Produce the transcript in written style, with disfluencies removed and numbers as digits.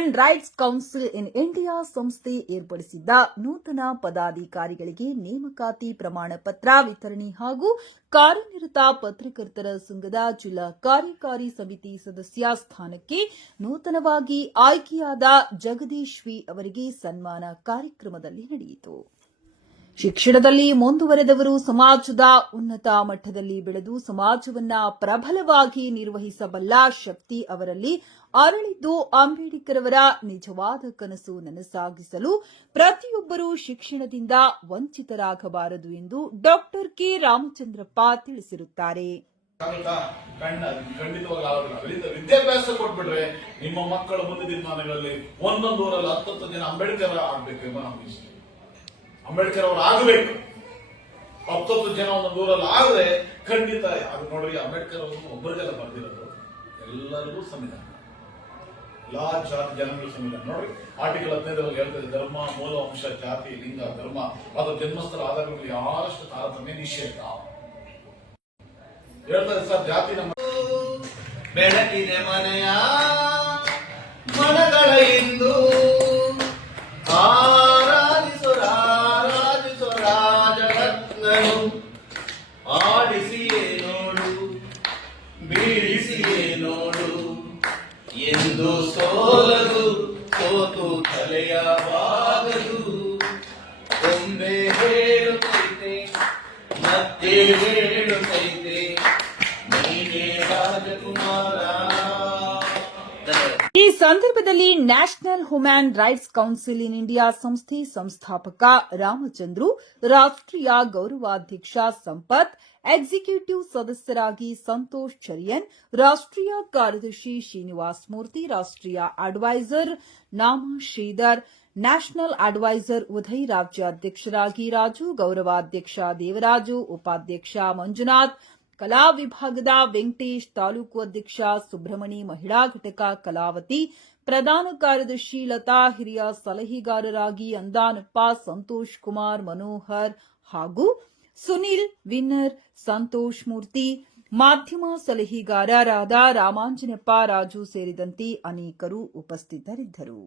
Human rights council in India ಸಂಸ್ಥೆ ಏರ್ಪಡಿಸಿದ್ದ ನೂತನ ಪದಾಧಿಕಾರಿಗಳಿಗೆ ನೇಮಕಾತಿ ಪ್ರಮಾಣ ಪತ್ರ ವಿತರಣೆ ಹಾಗೂ ಕಾರ್ಯನಿರತ ಪತ್ರಕರ್ತರ ಸಂಘದ ಜಿಲ್ಲಾ ಕಾರ್ಯಕಾರಿ ಸಮಿತಿ ಸದಸ್ಯ ಸ್ಥಾನಕ್ಕೆ ನೂತನವಾಗಿ ಆಯ್ಕೆಯಾದ ಜಗದೀಶ್ ವಿ ಅವರಿಗೆ ಸನ್ಮಾನ ಕಾರ್ಯಕ್ರಮದಲ್ಲಿ ನಡೆಯಿತು. ಶಿಕ್ಷಣದಲ್ಲಿ ಮುಂದುವರೆದವರು ಸಮಾಜದ ಉನ್ನತ ಮಟ್ಟದಲ್ಲಿ ಬೆಳೆದು ಸಮಾಜವನ್ನ ಪ್ರಬಲವಾಗಿ ನಿರ್ವಹಿಸಬಲ್ಲ ಶಕ್ತಿ ಅವರಲ್ಲಿ ಅರಳಿದ್ದು ಅಂಬೇಡ್ಕರ್ ಅವರ ನಿಜವಾದ ಕನಸು ನನಸಾಗಿಸಲು ಪ್ರತಿಯೊಬ್ಬರೂ ಶಿಕ್ಷಣದಿಂದ ವಂಚಿತರಾಗಬಾರದು ಎಂದು ಡಾ ಕೆ ರಾಮಚಂದ್ರಪ್ಪ ತಿಳಿಸಿರುತ್ತಾರೆ. ವಿದ್ಯಾಭ್ಯಾಸ ಕೊಟ್ಬಿಟ್ರೆ ನಿಮ್ಮ ಮಕ್ಕಳ ಮುಂದಿನ ದಿನಮಾನಗಳಲ್ಲಿ ಒಂದೊಂದೂರಲ್ಲಿ 10 ಜನ ಅಂಬೇಡ್ಕರ್ ಆಗ್ಬೇಕೆಂಬ ನಮ್ಮ ಇಷ್ಟ. ಅಂಬೇಡ್ಕರ್ ಅವರು ಆಗಬೇಕು. 10 ಜನ ಒಂದೊಂದು ಊರಲ್ಲಿ ಆದ್ರೆ ಖಂಡಿತ ಅದು ನೋಡ್ರಿ. ಅಂಬೇಡ್ಕರ್ ಅವರು ಒಬ್ಬರಿಗೆಲ್ಲ ಬರ್ದಿರೋದು ಎಲ್ಲರಿಗೂ ಸಂವಿಧಾನ, ಎಲ್ಲಾ ಜಾತಿ ಜನಗಳು ಸಂವಿಧಾನ ನೋಡ್ರಿ. ಆರ್ಟಿಕಲ್ 15 ಹೇಳ್ತದೆ, ಧರ್ಮ, ಮೂಲ ವಂಶ, ಜಾತಿ, ಲಿಂಗ, ಧರ್ಮ ಅದು ಜನ್ಮಸ್ಥಳ ಆಧಾರಗಳು ಯಾರಷ್ಟು ತಾರತಮ್ಯ ನಿಷೇಧ ಹೇಳ್ತಾರೆ ಸರ್. ಜಾತಿ ನಮ್ಮ ಬೆಳಕಿನ ಮನೆಯ ಮನಗಳ ಇಂದು ಆಡಿಸಿಯೇ ನೋಡು, ಬೀಳಿಸಿಯೇ ನೋಡು ಎಂದು ಸೋಲದು, ಸೋತು ತಲೆಯ ಬಾಗದು. ಒಮ್ಮೆ ಹೇಳುತ್ತೈತೆ ಮತ್ತೆ ಹೇಳುತ್ತೈತೆ, ನೀನೇ ರಾಜಕುಮಾರ. ಈ ಸಂದರ್ಭದಲ್ಲಿ national human rights council in India ಸಂಸ್ಥೆ ಸಂಸ್ಥಾಪಕ ರಾಮಚಂದ್ರು, ರಾಷ್ಟ್ರೀಯ ಗೌರವಾಧ್ಯಕ್ಷ ಸಂಪತ್, ಎಕ್ಸಿಕ್ಯೂಟಿವ್ ಸದಸ್ಯರಾಗಿ ಸಂತೋಷ್ ಚರಿಯನ್, ರಾಷ್ಟ್ರೀಯ ಕಾರ್ಯದರ್ಶಿ ಶ್ರೀನಿವಾಸ್ ಮೂರ್ತಿ, ರಾಷ್ಟ್ರೀಯ adviser Nama Sridhar, national adviser Uday, ರಾಜ್ಯಾಧ್ಯಕ್ಷರಾಗಿ ರಾಜು, ಗೌರವಾಧ್ಯಕ್ಷ ದೇವರಾಜು, ಉಪಾಧ್ಯಕ್ಷ ಮಂಜುನಾಥ್, ಕಲಾ ವಿಭಾಗದ ವೆಂಕಟೇಶ್, ತಾಲೂಕು ಅಧ್ಯಕ್ಷ ಸುಬ್ರಹ್ಮಣಿ, ಮಹಿಳಾ ಘಟಕ ಕಲಾವತಿ, ಪ್ರಧಾನ ಕಾರ್ಯದರ್ಶಿ ಲತಾ, ಹಿರಿಯ ಸಲಹೆಗಾರರಾಗಿ ಅಂದಾನಪ್ಪ, ಸಂತೋಷ್ ಕುಮಾರ್, ಮನೋಹರ್ ಹಾಗೂ ಸುನಿಲ್, ವಿನ್ನರ್ ಸಂತೋಷ್ ಮೂರ್ತಿ, ಮಾಧ್ಯಮ ಸಲಹೆಗಾರರಾದ ರಾಮಾಂಜನಪ್ಪ, ರಾಜು ಸೇರಿದಂತೆ ಅನೇಕರು ಉಪಸ್ಥಿತರಿದ್ದರು.